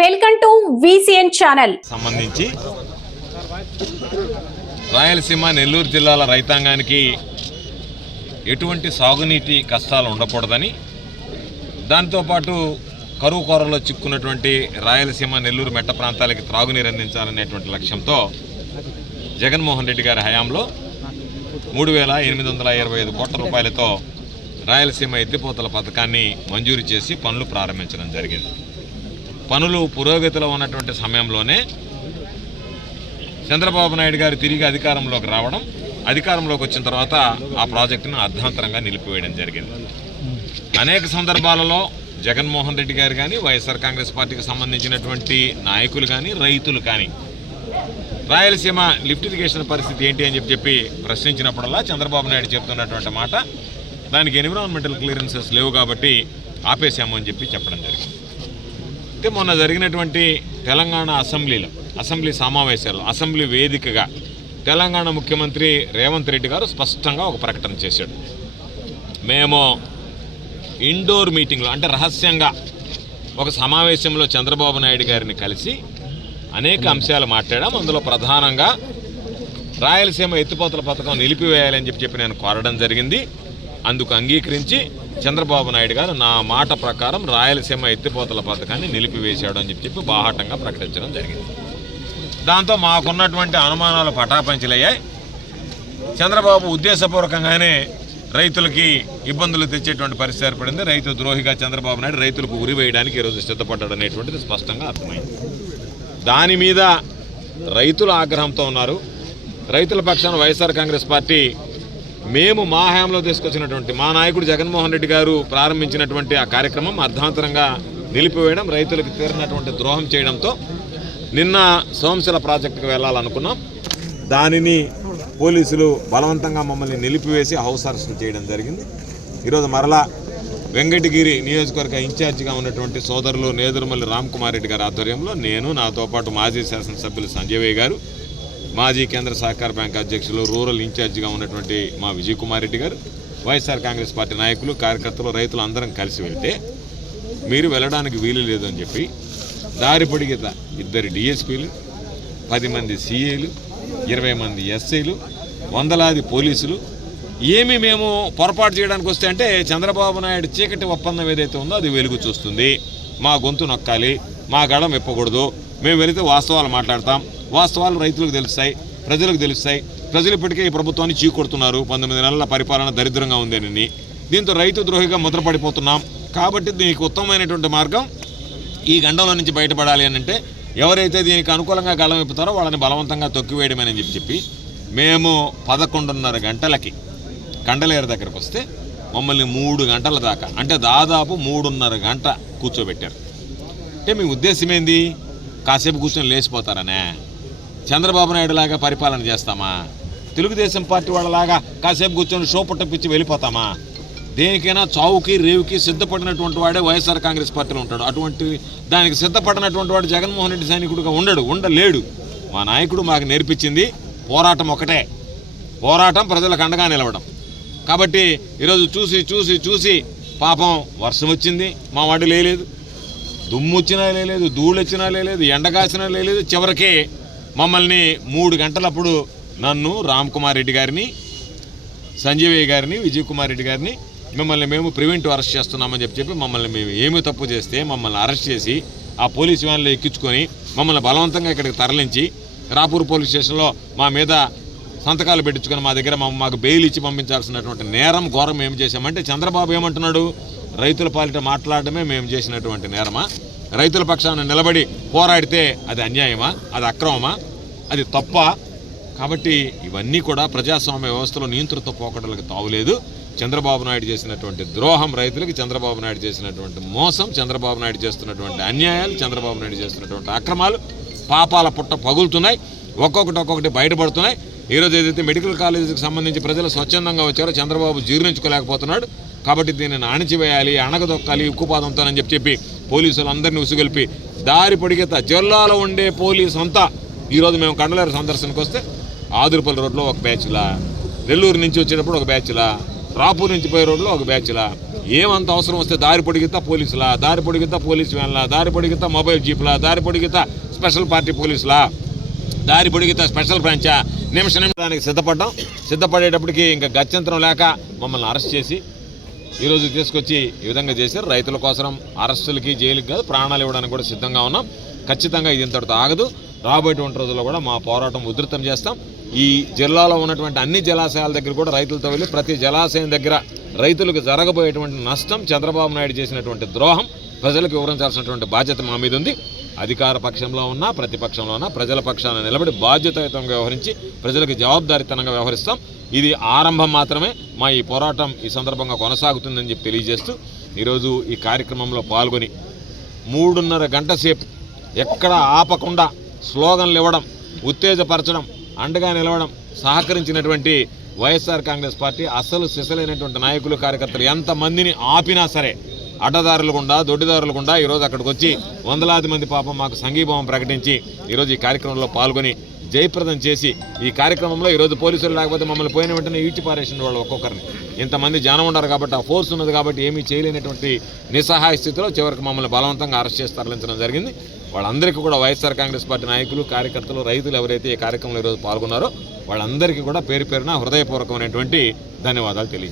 Welcome to VCN channel. సంబంధించి రాయలసీమ నెల్లూరు జిల్లాల రైతాంగానికి ఎటువంటి సాగునీటి కష్టాలు ఉండకూడదని, దాంతోపాటు కరువు కోరలో చిక్కున్నటువంటి రాయలసీమ నెల్లూరు మెట్ట ప్రాంతాలకి త్రాగునీరు అందించాలనేటువంటి లక్ష్యంతో జగన్మోహన్ రెడ్డి గారి హయాంలో 3,825 కోట్ల రూపాయలతో రాయలసీమ ఎత్తిపోతల పథకాన్ని మంజూరు చేసి పనులు ప్రారంభించడం జరిగింది. పనులు పురోగతిలో ఉన్నటువంటి సమయంలోనే చంద్రబాబు నాయుడు గారు తిరిగి అధికారంలోకి రావడం, అధికారంలోకి వచ్చిన తర్వాత ఆ ప్రాజెక్టును అర్ధాంతరంగా నిలిపివేయడం జరిగింది. అనేక సందర్భాలలో జగన్మోహన్ రెడ్డి గారు కానీ, వైఎస్ఆర్ కాంగ్రెస్ పార్టీకి సంబంధించినటువంటి నాయకులు కానీ, రైతులు కానీ రాయలసీమ లిఫ్ట్ ఇరిగేషన్ పరిస్థితి ఏంటి అని చెప్పి ప్రశ్నించినప్పుడల్లా చంద్రబాబు నాయుడు చెప్తున్నటువంటి మాట, దానికి ఎన్విరాన్మెంటల్ క్లియరెన్సెస్ లేవు కాబట్టి ఆపేశాము అని చెప్పడం జరిగింది. అయితే మొన్న జరిగినటువంటి తెలంగాణ అసెంబ్లీ సమావేశాలు, అసెంబ్లీ వేదికగా తెలంగాణ ముఖ్యమంత్రి రేవంత్ రెడ్డి గారు స్పష్టంగా ఒక ప్రకటన చేశాడు. మేము ఇండోర్ మీటింగ్లో, అంటే రహస్యంగా ఒక సమావేశంలో చంద్రబాబు నాయుడు గారిని కలిసి అనేక అంశాలు మాట్లాడాం. అందులో ప్రధానంగా రాయలసీమ ఎత్తిపోతల పథకం నిలిపివేయాలని చెప్పి నేను కోరడం జరిగింది. అందుకు అంగీకరించి చంద్రబాబు నాయుడు గారు నా మాట ప్రకారం రాయలసీమ ఎత్తిపోతల పథకాన్ని నిలిపివేశాడు అని చెప్పి బాహాటంగా ప్రకటించడం జరిగింది. దాంతో మాకున్నటువంటి అనుమానాలు పటాపంచలయ్యాయి. చంద్రబాబు ఉద్దేశపూర్వకంగానే రైతులకి ఇబ్బందులు తెచ్చేటువంటి పరిస్థితి ఏర్పడింది. రైతు ద్రోహిగా చంద్రబాబు నాయుడు రైతులకు ఉరి వేయడానికి ఈరోజు సిద్ధపడ్డాడు అనేటువంటిది స్పష్టంగా అర్థమైంది. దాని మీద రైతులు ఆగ్రహంతో ఉన్నారు. రైతుల పక్షాన వైఎస్ఆర్ కాంగ్రెస్ పార్టీ మేము మా హయాంలో తీసుకొచ్చినటువంటి, మా నాయకుడు జగన్మోహన్ రెడ్డి గారు ప్రారంభించినటువంటి ఆ కార్యక్రమం అర్ధాంతరంగా నిలిపివేయడం, రైతులకు తీరినటువంటి ద్రోహం చేయడంతో నిన్న సోమశిల ప్రాజెక్టుకు వెళ్ళాలనుకున్నాం. దానిని పోలీసులు బలవంతంగా మమ్మల్ని నిలిపివేసి హౌస్ అరెస్ట్ చేయడం జరిగింది. ఈరోజు మరలా వెంకటగిరి నియోజకవర్గ ఇన్ఛార్జిగా ఉన్నటువంటి సోదరులు నేదురుమల్లి రామ్కుమార్ రెడ్డి గారి ఆధ్వర్యంలో నేను, నాతో పాటు మాజీ శాసనసభ్యులు సంజయ్ గారు, మాజీ కేంద్ర సహకార బ్యాంక్ అధ్యక్షులు, రూరల్ ఇన్ఛార్జిగా ఉన్నటువంటి మా విజయ్ కుమార్ రెడ్డి గారు, వైఎస్ఆర్ కాంగ్రెస్ పార్టీ నాయకులు, కార్యకర్తలు, రైతులు అందరం కలిసి వెళ్తే మీరు వెళ్ళడానికి వీలు లేదు అని చెప్పి దారి పొడిగిత 2 డిఎస్పీలు, 10 మంది సిఏలు, 20 మంది ఎస్ఐలు, వందలాది పోలీసులు ఏమి మేము పొరపాటు చేయడానికి వస్తే అంటే చంద్రబాబు నాయుడు చీకటి ఒప్పందం ఏదైతే ఉందో అది వెలుగు చూస్తుంది, మా గొంతు నొక్కాలి, మా గడం ఇప్పకూడదు, మేము వెళితే వాస్తవాలు మాట్లాడతాం, వాస్తవాలు రైతులకు తెలుస్తాయి, ప్రజలకు తెలుస్తాయి, ప్రజలు ఇప్పటికే ఈ ప్రభుత్వాన్ని చీకొడుతున్నారు, 19 నెలల పరిపాలన దరిద్రంగా ఉందని, దీంతో రైతు ద్రోహిగా ముద్రపడిపోతున్నాం. కాబట్టి దీనికి ఉత్తమమైనటువంటి మార్గం ఈ గండంలో నుంచి బయటపడాలి అని అంటే ఎవరైతే దీనికి అనుకూలంగా గళం ఇప్పుతారో వాళ్ళని బలవంతంగా తొక్కివేయడమని చెప్పి మేము 11:30 గంటలకి కండలేరు దగ్గరకు వస్తే మమ్మల్ని 3 గంటల దాకా, అంటే దాదాపు 3:30 గంట కూర్చోబెట్టారు. అంటే మీ ఉద్దేశం ఏంది? కాసేపు కూర్చొని లేచిపోతారనే? చంద్రబాబు నాయుడు లాగా పరిపాలన చేస్తామా? తెలుగుదేశం పార్టీ వాళ్ళలాగా కాసేపు కూర్చొని షో పుట్టపిచ్చి వెళ్ళిపోతామా? దేనికైనా చావుకి రేవుకి సిద్ధపడినటువంటి వాడే వైఎస్ఆర్ కాంగ్రెస్ పార్టీలో ఉంటాడు. అటువంటి దానికి సిద్ధపడినటువంటి వాడు జగన్మోహన్ రెడ్డి సైనికుడుగా ఉండలేడు. మా నాయకుడు మాకు నేర్పించింది పోరాటం ఒకటే, పోరాటం, ప్రజలకు అండగా నిలవడం. కాబట్టి ఈరోజు చూసి పాపం వర్షం వచ్చింది, మా వాడు లేదు, దుమ్ము వచ్చినా లేదు, ధూళి వచ్చినా లేదు, ఎండగాసినా లేదు. చివరికి మమ్మల్ని 3 గంటలప్పుడు నన్ను, రామ్కుమార్ రెడ్డి గారిని, సంజయ్ గారిని, విజయ్ కుమార్ రెడ్డి గారిని మిమ్మల్ని మేము ప్రివెంటివ్ అరెస్ట్ చేస్తున్నామని చెప్పి మమ్మల్ని మేము ఏమి తప్పు చేస్తే మమ్మల్ని అరెస్ట్ చేసి ఆ పోలీస్ వ్యాన్లో ఎక్కించుకొని మమ్మల్ని బలవంతంగా ఇక్కడికి తరలించి రాపూర్ పోలీస్ స్టేషన్లో మా మీద సంతకాలు పెట్టించుకొని మా దగ్గర మాకు బెయిల్ ఇచ్చి పంపించాల్సినటువంటి నేరం, ఘోరం ఏం చేశామంటే చంద్రబాబు ఏమంటున్నాడు? రైతుల పాలిట మాట్లాడటమే మేము చేసినటువంటి నేరమా? రైతుల పక్షాన నిలబడి పోరాడితే అది అన్యాయమా? అది అక్రమమా? అది తప్ప? కాబట్టి ఇవన్నీ కూడా ప్రజాస్వామ్య వ్యవస్థలో నియంత్రిత పోకడలకు తావులేదు. చంద్రబాబు నాయుడు చేసినటువంటి ద్రోహం రైతులకి, చంద్రబాబు నాయుడు చేసినటువంటి మోసం, చంద్రబాబు నాయుడు చేస్తున్నటువంటి అన్యాయాలు, చంద్రబాబు నాయుడు చేస్తున్నటువంటి అక్రమాలు, పాపాల పుట్ట పగులుతున్నాయి, ఒక్కొక్కటి బయటపడుతున్నాయి. ఈరోజు ఏదైతే మెడికల్ కాలేజీకి సంబంధించి ప్రజలు స్వచ్ఛందంగా వచ్చారో చంద్రబాబు జీర్ణించుకోలేకపోతున్నాడు. కాబట్టి దీనిని అణచివేయాలి, అణగదొక్కాలి ఉక్కుపాదంతోనని చెప్పి పోలీసులు అందరినీ ఉసుగొల్పి దారి పొడిగేత జిల్లాలో ఉండే పోలీసు అంతా ఈరోజు మేము కండలేరు సందర్శనకు వస్తే ఆదురుపల్లి రోడ్లో ఒక బ్యాచ్లా, నెల్లూరు నుంచి వచ్చేటప్పుడు ఒక బ్యాచ్లా, రాపూర్ నుంచి పోయే రోడ్లో ఒక బ్యాచ్లా, ఏమంత అవసరం వస్తే దారి పొడిగితా పోలీసులా, దారి పొడిగితా పోలీసు వ్యాన్లా, దారి పొడిగితా మొబైల్ జీప్లా, దారి పొడిగితా స్పెషల్ పార్టీ పోలీసులా, దారి పొడిగితా స్పెషల్ బ్రాంచా, నిమిషానికి సిద్ధపడేటప్పటికి ఇంకా గత్యంతరం లేక మమ్మల్ని అరెస్ట్ చేసి ఈరోజు తీసుకొచ్చి ఈ విధంగా చేశారు. రైతుల కోసం అరెస్టులకి జైలుకి కాదు ప్రాణాలు ఇవ్వడానికి కూడా సిద్ధంగా ఉన్నాం. ఖచ్చితంగా ఇది ఇంతటితో ఆగదు. రాబోయేటువంటి రోజుల్లో కూడా మా పోరాటం ఉధృతం చేస్తాం. ఈ జిల్లాలో ఉన్నటువంటి అన్ని జలాశయాల దగ్గర కూడా రైతులతో వెళ్ళి ప్రతి జలాశయం దగ్గర రైతులకు జరగబోయేటువంటి నష్టం, చంద్రబాబు నాయుడు చేసినటువంటి ద్రోహం ప్రజలకు వివరించాల్సినటువంటి బాధ్యత మా మీద ఉంది. అధికార పక్షంలో ఉన్నా ప్రతిపక్షంలో ఉన్నా ప్రజల పక్షాన నిలబడి బాధ్యతాయుతంగా వ్యవహరించి ప్రజలకు జవాబుదారీతనంగా వ్యవహరిస్తాం. ఇది ఆరంభం మాత్రమే. మా ఈ పోరాటం ఈ సందర్భంగా కొనసాగుతుందని చెప్పి తెలియజేస్తూ ఈరోజు ఈ కార్యక్రమంలో పాల్గొని 3.5 గంట సేపు ఎక్కడ ఆపకుండా స్లోగన్లు ఇవ్వడం, ఉత్తేజపరచడం, అండగా నిలవడం సహకరించినటువంటి వైఎస్ఆర్ కాంగ్రెస్ పార్టీ అసలు సిసలైనటువంటి నాయకులు కార్యకర్తలు ఎంతమందిని ఆపినా సరే అడ్డదారులు గుండా దొడ్డిదారులు గుండా ఈరోజు అక్కడికి వచ్చి వందలాది మంది పాపం మాకు సంఘీభావం ప్రకటించి ఈరోజు ఈ కార్యక్రమంలో పాల్గొని జయప్రదం చేసి ఈ కార్యక్రమంలో ఈరోజు పోలీసులు లేకపోతే మమ్మల్ని పోయిన వెంటనే ఈడ్చి పారేసిన వాళ్ళు ఒక్కొక్కరిని. ఇంతమంది జనం ఉన్నారు కాబట్టి ఆ ఫోర్స్ ఉన్నది కాబట్టి ఏమీ చేయలేనటువంటి నిస్సహాయ స్థితిలో చివరికి మమ్మల్ని బలవంతంగా అరెస్ట్ చేసి తరలించడం జరిగింది. వాళ్ళందరికీ కూడా వైఎస్ఆర్ కాంగ్రెస్ పార్టీ నాయకులు కార్యకర్తలు రైతులు ఎవరైతే ఈ కార్యక్రమంలో ఈరోజు పాల్గొన్నారో వాళ్ళందరికీ కూడా పేరు పేరున హృదయపూర్వకమైనటువంటి ధన్యవాదాలు తెలియజేస్తాను.